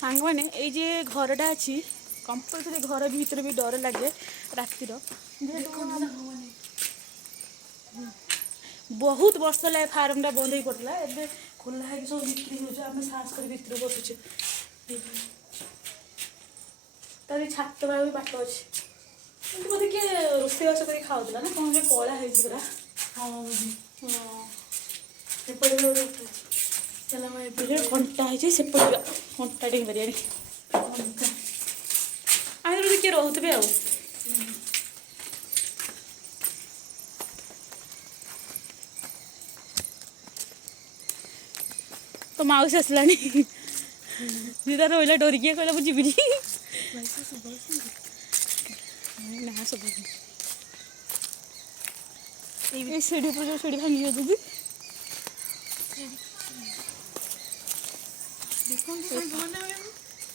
सांग मैंने ये घरटा अच्छी कंपलसरी घर भीतर भी डर लगे रातिर बहुत वर्ष है फार्मटा बंद हो पड़ा एवं खोला है सब बिक्री हो साहस कर भितर बसुचे तार छात भी बाट अच्छे बोधे किए रोषेबास कर खाऊला ना कौन कला है पूरा हाँ कंटा है सेपटे कंटा टे मारे आगे किए रोथे आ तो मौसी आसलानी दीदा रहा डरिकी कहला मुझे जीविनी ना सब सीढ़ी पर जो सीढ़ी भांगी जाती देखो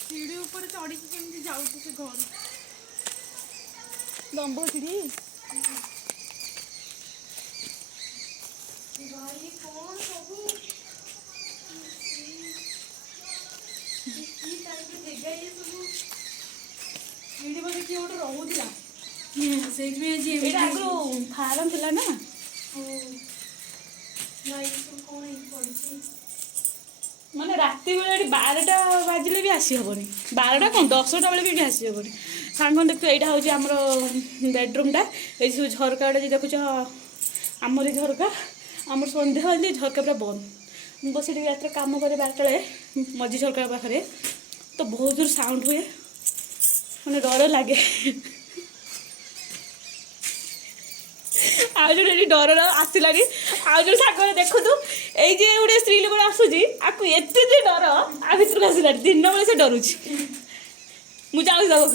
सीढ़ी ऊपर चढ़ी केमती जाऊँ से घर लंब सीढ़ी भाई कौन सब फार्म थी ना माने राति बेले 12टा बाजिले भी आसी हेनी 12टा कौन 10टा बेले भी आसी हेनी सांग देख यहाँ हूँ आम बेडरूमटा ये सब झरका जी देखुच आमरी झरका आम सन्ध्या बाजी झरका पूरा बंद बस रात कम करे 12टा मझी झरका पाखे तो बहुत जोर साउंड हुए मैंने डर लगे आज जो डर आसला आज जो सागर देखु ये गोटे स्त्री लोक आसूसी आपको एत डर आ भर आसला दिन बेले से डरुची मुझे जाऊँ